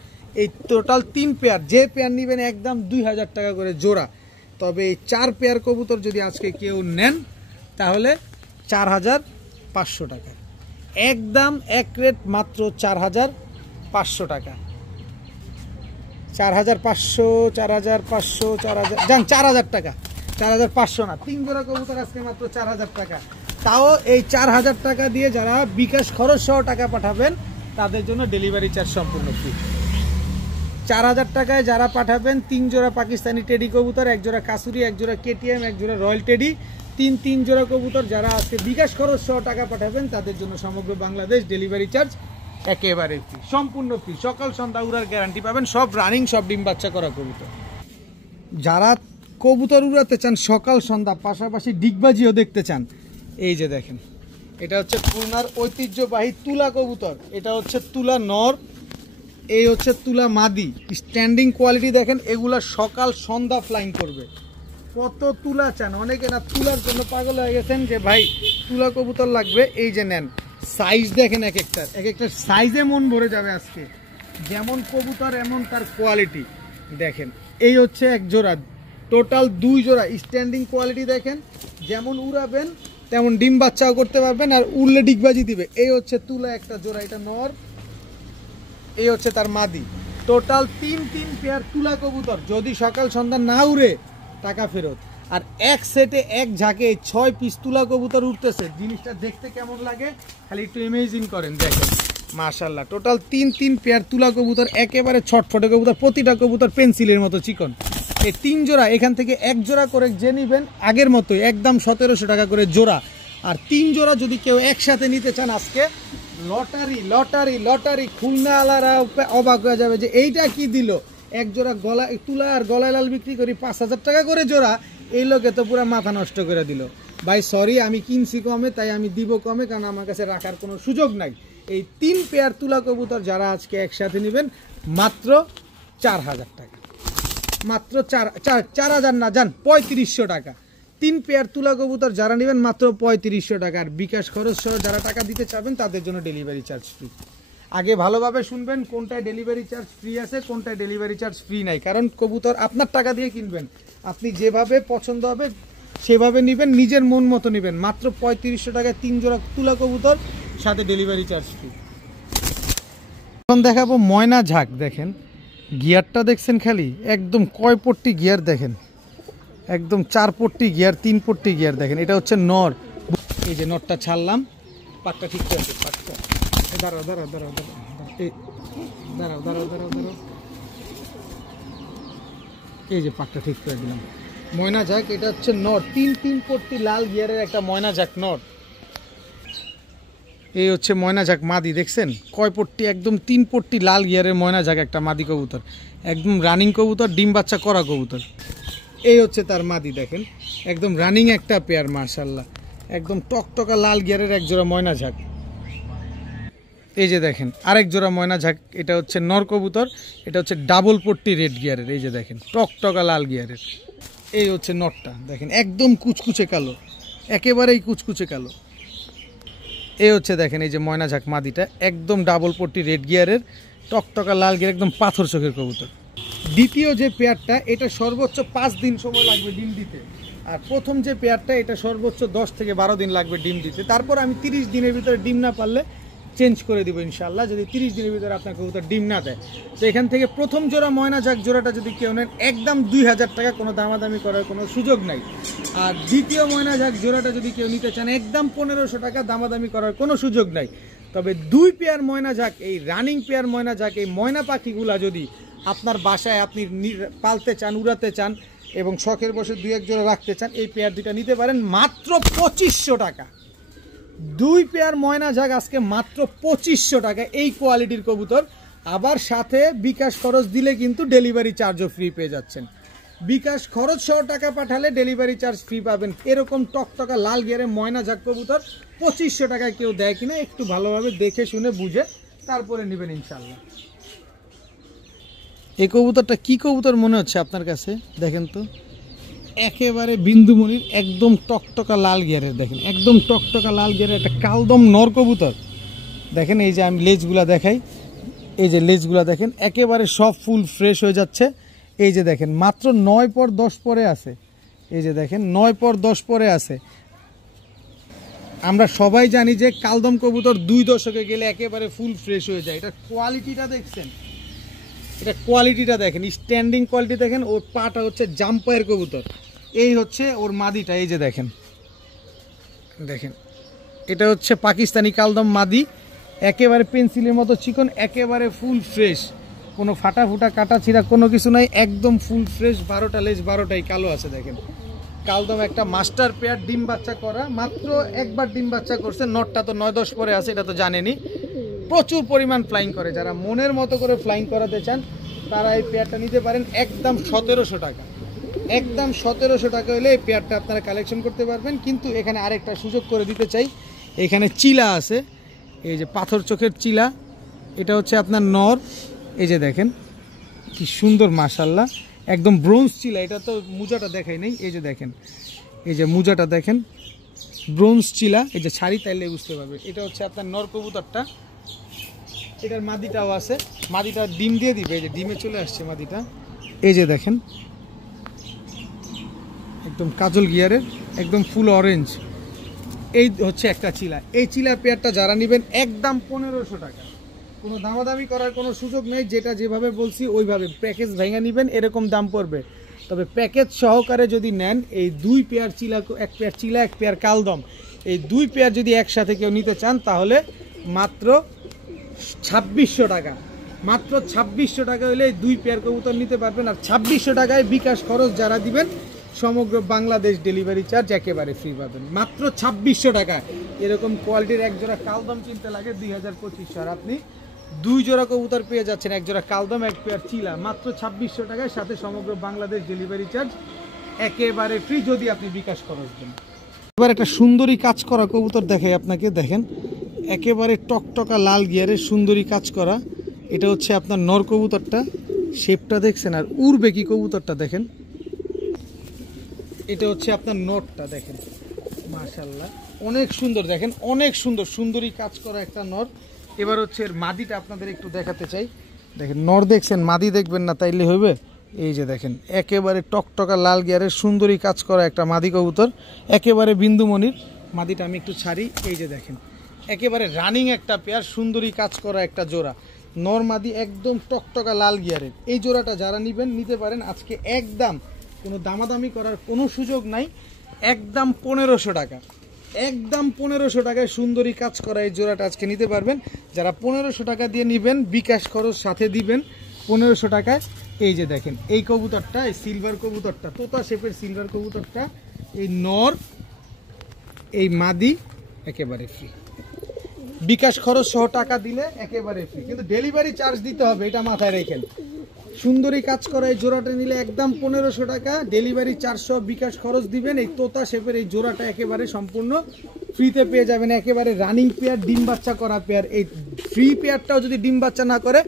এই টোটাল 3 পেয়ার, যে পেয়ার নেবেন একদম 2000 টাকা করে জোড়া। তবে এই 4 পেয়ার কবুতর যদি আজকে কেউ নেন তাহলে 4500 টাকা, একদম এক রেট মাত্র 4500 টাকা। 4500, 4500, 4000, যান 4000 টাকা, 4500 না, 3 জোড়া কবুতর আজকে মাত্র 4000 টাকা। তাও এই 4000 টাকা দিয়ে যারা বিকাশ খরচ সহ টাকা পাঠাবেন তাদের জন্য ডেলিভারি চার্জ সম্পূর্ণ ফ্রি। 4000 টাকায় যারা পাঠাবেন 3 জোড়া পাকিস্তানি টেডি কবুতর, 1 জোড়া কাসুরি, 1 জোড়া কেটিএম, 1 জোড়া রয়্যাল টেডি, 3 জোড়া কবুতর যারা আজকে বিকাশ খরচ সহ টাকা পাঠাবেন তাদের জন্য সমগ্র বাংলাদেশ ডেলিভারি চার্জ একেবারে ফ্রি, সম্পূর্ণ ফ্রি। সকাল সন্ধ্যা উড়ার গ্যারান্টি পাবেন, সব রানিং, সব ডিম বাচ্চা করা কবুতর। যারা কবুতর উড়াতে চান সকাল সন্ধ্যা, পাশাপাশি ডিগবাজিও দেখতে চান, এই যে দেখেন, এটা হচ্ছে খুলনার ঐতিহ্যবাহী তুলা কবুতর। এটা হচ্ছে তুলা নর, এই হচ্ছে তুলা মাদি। স্ট্যান্ডিং কোয়ালিটি দেখেন, এগুলা সকাল সন্ধ্যা ফ্লাইং করবে। কত তুলা চান, অনেকে না তুলার জন্য পাগল হয়ে গেছেন যে ভাই তুলা কবুতর লাগবে, এই যে নেন। সাইজ দেখেন, এক একটার সাইজে মন ভরে যাবে আজকে। যেমন কবুতর এমন তার কোয়ালিটি দেখেন। এই হচ্ছে এক জোড়া, টোটাল 2 জোড়া। স্ট্যান্ডিং কোয়ালিটি দেখেন, যেমন উড়াবেন তেমন ডিম বাচ্চাও করতে পারবেন, আর উড়লে ডিগবাজি দিবে। এই হচ্ছে তুলা একটা জোড়া, এটা নর, এই হচ্ছে তার মাদি। টোটাল 3 পেয়ার তুলা কবুতর। যদি সকাল সন্ধ্যা না উড়ে টাকা ফেরত। আর এক সেটে এক ঝাঁকে 6 পিস তুলা কবুতর উঠতেছে, জিনিসটা দেখতে কেমন লাগে খালি একটু ইমেজিন করেন, দেখেন মাশাআল্লাহ। টোটাল 3 পেয়ার তুলা কবুতর, একেবারে ছটফটে কবুতর, প্রতিটা কবুতর পেন্সিলের মতো চিকন। এই 3 জোড়া, এখান থেকে 1 জোড়া করে যে নিবেন আগের মতোই একদম 1700 টাকা করে জোড়া। আর 3 জোড়া যদি কেউ একসাথে নিতে চান, আজকে লটারি লটারি লটারি, খুলনাওয়ালারা অবাক হয়ে যাবে যে এইটা কি দিল। 1 জোড়া গলা তুলা আর গলায় লাল বিক্রি করি 5000 টাকা করে জোড়া, এই লোকে তো পুরো মাথা নষ্ট করে দিল। ভাই সরি, আমি কিনছি কমে তাই আমি দিব কমে, কারণ আমার কাছে রাখার কোনো সুযোগ নাই। এই 3 পেয়ার তুলা কবুতর যারা আজকে একসাথে নেবেন মাত্র 4000 টাকা, মাত্র 4000 না, যান 3500 টাকা। 3 পেয়ার তুলা কবুতর যারা নেবেন মাত্র 3500 টাকা। আর বিকাশ খরচ সহ যারা টাকা দিতে চাবেন তাদের জন্য ডেলিভারি চার্জ ফ্রি। আগে ভালোভাবে শুনবেন কোনটায় ডেলিভারি চার্জ ফ্রি আছে, কোনটায় ডেলিভারি চার্জ ফ্রি নাই। কারণ কবুতর আপনার টাকা দিয়ে কিনবেন, আপনি যেভাবে পছন্দ হবে সেভাবে নেবেন, নিজের মন মতো নেবেন। মাত্র 3500 টাকায় 3 জোড়া তুলা কবুতর, সাথে ডেলিভারি চার্জ ফ্রি। এখন দেখাবো ময়না ঝাঁক। দেখেন গিয়ারটা দেখছেন, খালি একদম কয় পট্টি গিয়ার দেখেন, একদম 4 পট্টি গিয়ার, 3 পট্টি গিয়ার দেখেন। এটা হচ্ছে নর, এই যে নরটা ছাড়লাম, পাটটা ঠিক আছে, পাটটা দাঁড়াও দাঁড়াও দাঁড়াও দাঁড়াও, এই দাঁড়াও দাঁড়াও দাঁড়াও দাঁড়াও, এই যে পাটটা ঠিক করে দিলাম। ময়না ঝাঁক, এটা হচ্ছে নর, 3 পট্টি লাল গিয়ারের একটা ময়না ঝাঁক নর। এই হচ্ছে ময়না ঝাঁক মাদি, দেখছেন কয় পট্টি, একদম 3 পট্টি লাল গিয়ারের ময়না ঝাঁক একটা মাদি কবুতর, একদম রানিং কবুতর, ডিম বাচ্চা করা কবুতর। এই হচ্ছে তার মাদি, দেখেন একদম রানিং একটা পেয়ার, মাশাআল্লাহ, একদম টকটকা লাল গিয়ারের 1 জোড়া ময়না ঝাঁক। এই যে দেখেন আরেক জোড়া ময়না ঝাঁক, এটা হচ্ছে নর কবুতর, এটা হচ্ছে ডাবল পট্টি রেড গিয়ারের, এই যে দেখেন টকটকা লাল গিয়ারের। এই হচ্ছে নরটা, দেখেন একদম কুচকুচে কালো, একেবারেই কুচকুচে কালো। এই হচ্ছে দেখেন এই যে ময়না ঝাঁক মাদিটা, একদম ডাবল পট্টি রেড গিয়ারের, টকটকা লাল গিয়ার, একদম পাথর চোখের কবুতর। দ্বিতীয় যে পেয়ারটা, এটা সর্বোচ্চ 5 দিন সময় লাগবে ডিম দিতে। আর প্রথম যে পেয়ারটা, এটা সর্বোচ্চ 10 থেকে 12 দিন লাগবে ডিম দিতে। তারপর আমি 30 দিনের ভিতরে ডিম না পারলে চেঞ্জ করে দিব ইনশাল্লাহ, যদি 30 দিনের ভিতরে আপনার কবুতর ডিম না দেয়। তো এখান থেকে প্রথম জোড়া ময়না ঝাঁক জোড়াটা যদি কেউ নেন, একদম 2000 টাকা, কোনো দামাদামি করার কোনো সুযোগ নাই। আর দ্বিতীয় ময়না ঝাঁক জোড়াটা যদি কেউ নিতে চান, একদম 1500 টাকা, দামাদামি করার কোনো সুযোগ নাই। তবে 2 পেয়ার ময়না ঝাঁক, এই রানিং পেয়ার ময়না ঝাঁক, এই ময়না পাখিগুলা যদি আপনার বাসায় আপনি পালতে চান, উড়াতে চান এবং শখের বসে 2-1 জোড়া রাখতে চান, এই পেয়ার দুটা নিতে পারেন মাত্র 2500 টাকা। 2 পেয়ার ময়না ঝাঁক আজকে মাত্র 2500 টাকা, এই কোয়ালিটির কবুতর। আবার সাথে বিকাশ খরচ দিলে কিন্তু ডেলিভারি চার্জও ফ্রি পেয়ে যাচ্ছেন। বিকাশ খরচ সহ টাকা পাঠালে ডেলিভারি চার্জ ফ্রি পাবেন। এরকম টকটকা লাল গিয়ারে ময়না ঝাঁক কবুতর 2500 টাকায় কেউ দেয় কিনা একটু ভালোভাবে দেখে শুনে বুঝে তারপরে নেবেন ইনশাল্লাহ। এই কবুতরটা কি কবুতর মনে হচ্ছে আপনার কাছে, দেখেন তো, একেবারে বিন্দুমণির, একদম টকটকা লাল গিয়ারের, দেখেন একদম টকটকা লাল গিয়ারের একটা কালদম নর কবুতর। দেখেন এই যে আমি লেজগুলা দেখাই, এই যে লেজগুলা দেখেন একেবারে সব ফুল ফ্রেশ হয়ে যাচ্ছে। এই যে দেখেন মাত্র 9 পর 10 পরে আছে, এই যে দেখেন 9 পর 10 পরে আছে। আমরা সবাই জানি যে কালদম কবুতর 2 দশকে গেলে একেবারে ফুল ফ্রেশ হয়ে যায়। এটা কোয়ালিটিটা দেখছেন, এটা কোয়ালিটিটা দেখেন, স্ট্যান্ডিং কোয়ালিটি দেখেন। ওর পাটা হচ্ছে জাম্পায়ের কবুতর। এই হচ্ছে ওর মাদিটা, এই যে দেখেন দেখেন, এটা হচ্ছে পাকিস্তানি কালদম মাদি, একেবারে পেন্সিলের মতো চিকন, একেবারে ফুল ফ্রেশ, কোনো ফাটা ফুটা কাটা ছিঁড়া কোনো কিছু নাই, একদম ফুল ফ্রেশ। 12টা লেজ 12টাই কালো আছে দেখেন। কালদম একটা মাস্টার পেয়ার, ডিম বাচ্চা করা, মাত্র একবার ডিম বাচ্চা করছে। নটটা তো 9-10 পরে আছে, এটা তো জানেনি। প্রচুর পরিমাণ ফ্লাইং করে। যারা মনের মতো করে ফ্লাইং করাতে চান তারা এই পেয়ারটা নিতে পারেন একদম 1700 টাকা। একদম 1700 টাকা হলে এই পেয়ারটা আপনারা কালেকশন করতে পারবেন। কিন্তু এখানে আরেকটা সুযোগ করে দিতে চাই, এখানে চিলা আছে, এই যে পাথর চোখের চিলা, এটা হচ্ছে আপনার নর। এই যে দেখেন কি সুন্দর মাশাআল্লাহ, একদম ব্রোঞ্জ চিলা। এটা তো মুজাটা দেখাই নেই, এই যে দেখেন, এই যে মুজাটা দেখেন, ব্রোঞ্জ চিলা। এই যে ছাড়ি তাইলে বুঝতে পারবে। এটা হচ্ছে আপনার নর কবুতরটা, এটার মাদিটাও আছে। মাদিটা ডিম দিয়ে দিবে, এই যে ডিমে চলে আসছে মাদিটা। এই যে দেখেন একদম কাজল গিয়ারের, একদম ফুল অরেঞ্জ। এই হচ্ছে একটা চিলা। এই চিলা পেয়ারটা যারা নেবেন একদম 1500 টাকা, কোনো দামাদামি করার কোনো সুযোগ নেই। যেটা যেভাবে বলছি ওইভাবে প্যাকেজ ভেঙে নেবেন, এরকম দাম পড়বে। তবে প্যাকেজ সহকারে যদি নেন, এই 2 পেয়ার চিলা, 1 পেয়ার চিলা 1 পেয়ার কালদম, এই 2 পেয়ার যদি একসাথে কেউ নিতে চান তাহলে মাত্র 2600 টাকা। মাত্র 2600 টাকা হলে এই 2 পেয়ার কবুতর নিতে পারবেন। আর 2600 টাকায় বিকাশ খরচ যারা দিবেন সমগ্র বাংলাদেশ ডেলিভারি চার্জ একেবারে ফ্রি পাবেন। মাত্র 2600 টাকায় এরকম কোয়ালিটির এক জোড়া কালদম কিনতে লাগে 2500, আর আপনি 2 জোড়া কবুতর পেয়ে যাচ্ছেন, 1 জোড়া কালদম 1 পেয়ার চিলা মাত্র 2600 টাকায়, সাথে সমগ্র বাংলাদেশ ডেলিভারি চার্জ একেবারে ফ্রি যদি আপনি বিকাশ খরচ দেন। এবার একটা সুন্দরী কাজ করা কবুতর দেখাই আপনাকে, দেখেন একেবারে টকটকা লাল গিয়ারের সুন্দরী কাজ করা। এটা হচ্ছে আপনার নর কবুতরটা, শেপটা দেখছেন, আর উড়বে কি কবুতরটা দেখেন। এটা হচ্ছে আপনার নটটা দেখেন, মাশাআল্লাহ অনেক সুন্দর, দেখেন অনেক সুন্দর, সুন্দরী কাজ করা একটা নর। এবার হচ্ছে এর মাদিটা আপনাদের একটু দেখাতে চাই। দেখেন নর দেখছেন, মাদি দেখবেন না তাইলে হবে। এই যে দেখেন একেবারে টকটকা লাল গিয়ারের সুন্দরী কাজ করা একটা মাদি কবুতর, একেবারে বিন্দুমণির। মাদিটা আমি একটু ছাড়ি, এই যে দেখেন একেবারে রানিং একটা পেয়ার, সুন্দরী কাজ করা একটা জোড়া নর মাদি, একদম টকটকা লাল গিয়ারের। এই জোড়াটা যারা নিবেন নিতে পারেন আজকে একদম, কোনো দামাদামি করার কোনো সুযোগ নাই, একদম 1500 টাকা। একদম 1500 টাকায় সুন্দরী কাজ করা এই জোড়াটা আজকে নিতে পারবেন। যারা 1500 টাকা দিয়ে নেবেন বিকাশ খরচ সাথে দিবেন 1500 টাকায়। এই যে দেখেন এই কবুতরটা, এই সিলভার কবুতরটা, তোতা শেপের সিলভার কবুতরটা, এই নর এই মাদি একেবারে ফ্রি, বিকাশ খরচ সহ টাকা দিলে একেবারে ফ্রি, কিন্তু ডেলিভারি চার্জ দিতে হবে, এটা মাথায় রেখেন। সুন্দরী কাজ করা এই জোড়াটা নিলে একদম 1500 টাকা, ডেলিভারি 400, বিকাশ খরচ দিবেন। এই তোতা শেপের এই জোড়াটা একেবারে সম্পূর্ণ ফ্রিতে পেয়ে যাবেন, একেবারে রানিং পেয়ার, ডিম বাচ্চা করা পেয়ার। এই ফ্রি পেয়ারটাও যদি ডিম বাচ্চা না করে,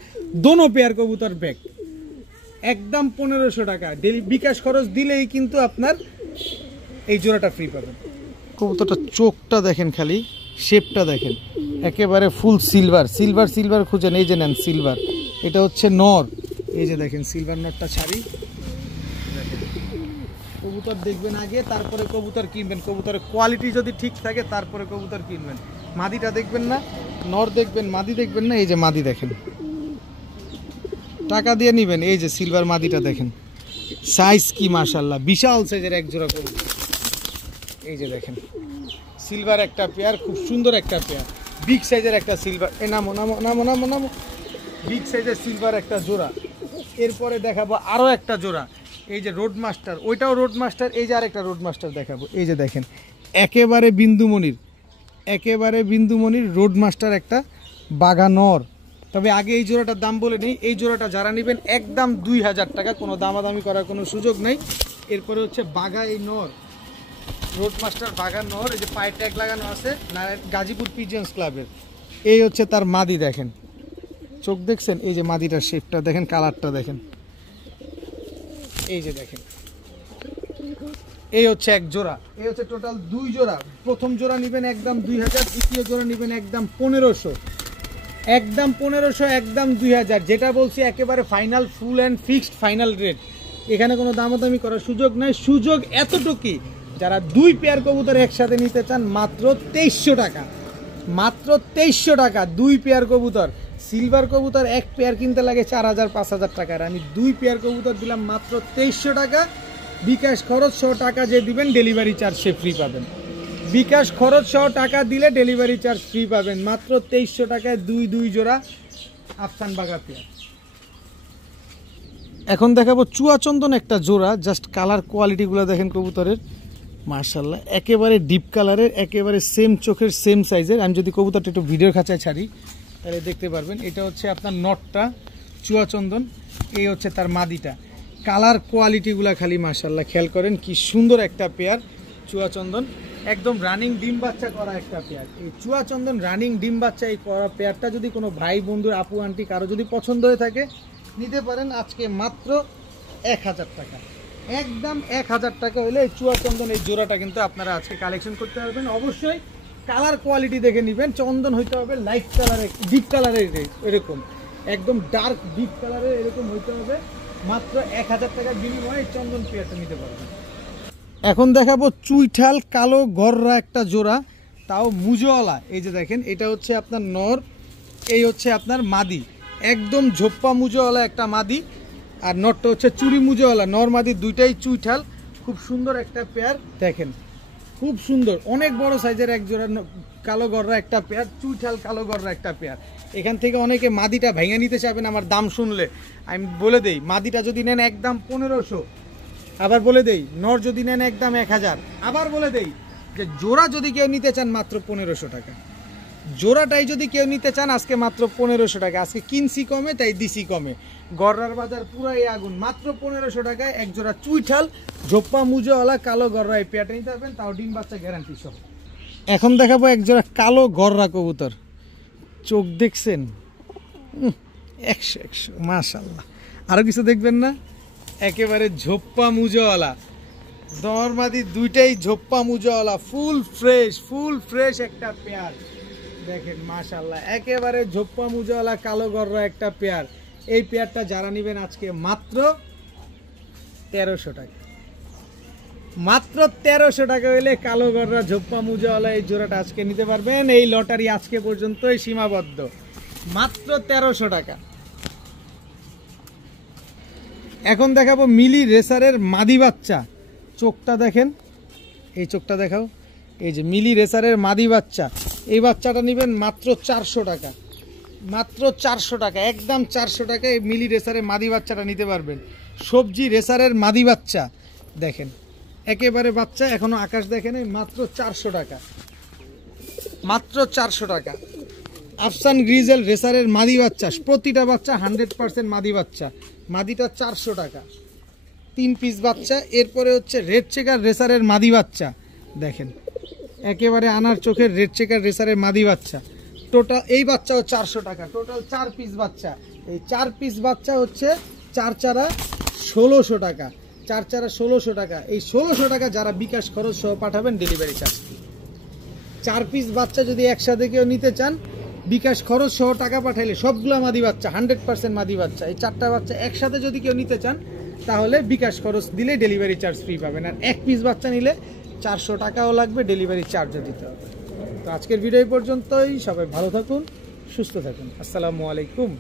দোনো পেয়ার কবুতর ব্যাক একদম 1500 টাকা। বিকাশ খরচ দিলেই কিন্তু আপনার এই জোড়াটা ফ্রি পাবেন। কবুতরটা চোখটা দেখেন, খালি শেপটা দেখেন, একেবারে ফুল সিলভার, সিলভার সিলভার খুঁজেন, এই যে নেন সিলভার। এটা হচ্ছে নর, এই যে দেখেন সিলভার নটটা ছাড়ি। কবুতর দেখবেন আগে, তারপরে কবুতর কিনবেন। কবুতরের কোয়ালিটি যদি ঠিক থাকে তারপরে কবুতর কিনবেন। মাদিটা দেখবেন না, নর দেখবেন, মাদি দেখবেন না। এই যে মাদি দেখেন, টাকা দিয়ে নিবেন। এই যে সিলভার মাদিটা দেখেন, সাইজ কি মাশাআল্লাহ, বিশাল সাইজের এক জোড়া কবুতর। এই যে দেখেন সিলভার একটা পেয়ার, খুব সুন্দর একটা পেয়ার, বিগ সাইজের একটা সিলভার। এ নামো নামো নামো নামো নামো, বিগ সাইজের সিলভার একটা জোড়া। এরপরে দেখাবো আরও একটা জোড়া, এই যে রোড মাস্টার, ওইটাও রোড মাস্টার। এই যে আরেকটা রোড মাস্টার দেখাবো, এই যে দেখেন একেবারে বিন্দুমণির, একেবারে বিন্দুমণির রোড মাস্টার একটা বাঘা নর। তবে আগে এই জোড়াটার দাম বলে নেই, এই জোড়াটা যারা নেবেন একদম 2000 টাকা, কোনো দামাদামি করার কোনো সুযোগ নেই। এরপরে হচ্ছে বাঘা এই নর, রোড মাস্টার বাঘা নর, এই যে পায়ে ট্যাগ লাগানো আছে গাজীপুর পিজিয়ন্স ক্লাবের। এই হচ্ছে তার মাদি, দেখেন চোখ দেখছেন, এই যে মাদিটার শেপটা দেখেন, কালারটা দেখেন। এই যে দেখেন এই হচ্ছে এক জোড়া, এই হচ্ছে টোটাল 2 জোড়া। প্রথম জোড়া নেবেন একদম 2000, দ্বিতীয় জোড়া নেবেন একদম 1500, একদম 1500, একদম 2000। যেটা বলছি একেবারে final, full and fixed final rate, এখানে কোনো দামাদামি করার সুযোগ নাই। সুযোগ এতটুকুই, যারা 2 পেয়ার কবুতর একসাথে নিতে চান মাত্র 2300 টাকা, মাত্র 2300 টাকা 2 পেয়ার কবুতর। সিলভার কবুতর 1 পেয়ার কিনতে লাগে 4000-5000 টাকা, আর আমি 2 পেয়ার কবুতর দিলাম মাত্র 2300 টাকা। বিকাশ খরচ সহ টাকা যে দিবেন ডেলিভারি চার্জ সে ফ্রি পাবেন। বিকাশ খরচ সহ টাকা দিলে ডেলিভারি চার্জ ফ্রি পাবেন মাত্র 2300 টাকায় 2 জোড়া আফসান বাঘা পেয়ার। এখন দেখাবো চুয়াচন্দন একটা জোড়া, জাস্ট কালার কোয়ালিটিগুলো দেখেন কবুতরের, মাশাআল্লাহ একেবারে ডিপ কালারের, একেবারে সেম চোখের সেম সাইজের। আমি যদি কবুতরটা একটু ভিডিওর খাঁচায় ছাড়ি তাহলে দেখতে পারবেন। এটা হচ্ছে আপনার নটটা চুয়াচন্দন, এই হচ্ছে তার মাদিটা। কালার কোয়ালিটিগুলো খালি মাশাআল্লাহ খেয়াল করেন, কি সুন্দর একটা পেয়ার চুয়াচন্দন, একদম রানিং ডিম বাচ্চা করা একটা পেয়ার। এই চুয়াচন্দন রানিং ডিম বাচ্চা এই করা পেয়ারটা যদি কোনো ভাই বন্ধু আপু আন্টি কারো যদি পছন্দ হয়ে থাকে নিতে পারেন আজকে মাত্র 1000 টাকা, একদম 1000 টাকা হলে এই চুয়াচন্দন এই জোড়াটা কিন্তু আপনারা আজকে কালেকশন করতে পারবেন। অবশ্যই কালার কোয়ালিটি দেখে নেবেন, চন্দন হইতে হবে লাইট কালারের, ডিপ কালারের, এরকম একদম ডার্ক ডিপ কালারের এরকম হইতে হবে। মাত্র 1000 টাকার বিনিময়ে চন্দন পেয়ারটা নিতে পারবেন। এখন দেখাবো চুইঠাল কালো গররা একটা জোড়া, তাও মুজোওয়ালা। এই যে দেখেন এটা হচ্ছে আপনার নর, এই হচ্ছে আপনার মাদি, একদম ঝোপ্পা মুজোওয়ালা একটা মাদি, আর নরটা হচ্ছে চুরি মুজোওয়ালা। নর মাদি দুইটাই চুইঠাল, খুব সুন্দর একটা পেয়ার দেখেন, খুব সুন্দর অনেক বড় সাইজের এক জোড়া কালো গররা একটা পেয়ার, চুইঠাল কালো গররা একটা পেয়ার। এখান থেকে অনেকে মাদিটা ভেঙে নিতে চাবেন আমার দাম শুনলে, আমি বলে দেই মাদিটা যদি নেন একদম 1500, আবার বলে দেই নর যদি নেন একদম 1000, আবার বলে দেই যে জোড়া যদি কেউ নিতে চান মাত্র 1500 টাকা। জোড়াটাই যদি কেউ নিতে চান আজকে মাত্র 1500 টাকা। আজকে কিনছি কমে তাই দিছি কমে, গররার বাজার পুরাই আগুন। মাত্র 1500 টাকায় এক জোড়া চুইঠাল ঝোপ্পা মুজোওয়ালা কালো গররা এই পেয়ারটা নিতে পারবেন, তাও ডিম বাচ্চা গ্যারান্টি সহ। এখন দেখাবো এক জোড়া কালো গররা কবুতর, চোখ দেখছেন 100 মাশাআল্লাহ। আরো কিছু দেখবেন না, একেবারে ঝোপ্পা মুজোওয়ালা, নরমাদি দুইটাই ঝোপ্পা মুজোওয়ালা, ফুল ফ্রেশ একটা পেয়ার দেখেন মাশাআল্লাহ, একেবারে ঝোপ্পা মুজোওয়ালা কালো গররা একটা পেয়ার। এই পেয়ারটা যারা নেবেন আজকে মাত্র 1300 টাকা, মাত্র 1300 টাকা হইলে কালো গররা ঝোপ্পা মুজোওয়ালা এই জোড়াটা আজকে নিতে পারবেন। এই লটারি আজকে পর্যন্তই সীমাবদ্ধ, মাত্র 1300 টাকা। এখন দেখাবো মিলি রেসারের মাদি বাচ্চা, চোখটা দেখেন, এই চোখটা দেখাও, এই যে মিলি রেসারের মাদি বাচ্চা। এই বাচ্চাটা নেবেন মাত্র 400 টাকা, মাত্র 400 টাকা, একদম 400 টাকা এই মিলি রেসারের মাদি বাচ্চাটা নিতে পারবেন। সবজি রেসারের মাদি বাচ্চা দেখেন, একেবারে বাচ্চা এখনো আকাশ দেখেন, মাত্র 400 টাকা, মাত্র 400 টাকা। আফসান গ্রিজেল রেসারের মাদি বাচ্চা, প্রতিটা বাচ্চা 100% মাদি বাচ্চা, মাদিটা 400 টাকা, 3 পিস বাচ্চা। এরপরে হচ্ছে রেড চেকার রেসারের মাদি বাচ্চা দেখেন, একেবারে আনার চোখের রেড চেকার রেসারের মাদি বাচ্চা, টোটাল এই বাচ্চাও 400 টাকা, টোটাল 4 পিস বাচ্চা। এই 4 পিস বাচ্চা হচ্ছে 4 চারা 1600 টাকা, 4 চারা 1600 টাকা। এই 1600 টাকা যারা বিকাশ খরচ সহ পাঠাবেন ডেলিভারি চার্জ। 4 পিস বাচ্চা যদি একসাথে কেউ নিতে চান বিকাশ খরচ সহ টাকা পাঠাইলে সবগুলো মাদি বাচ্চা, 100% মাদি বাচ্চা। এই 4টা বাচ্চা একসাথে যদি কেউ নিতে চান তাহলে বিকাশ খরচ দিলে ডেলিভারি চার্জ ফ্রি পাবেন, আর 1 পিস বাচ্চা নিলে 400 টাকাও লাগবে, ডেলিভারি চার্জও দিতে হবে। তো আজকের ভিডিও পর্যন্তই, সবাই ভালো থাকুন, সুস্থ থাকুন, আসসালামু আলাইকুম।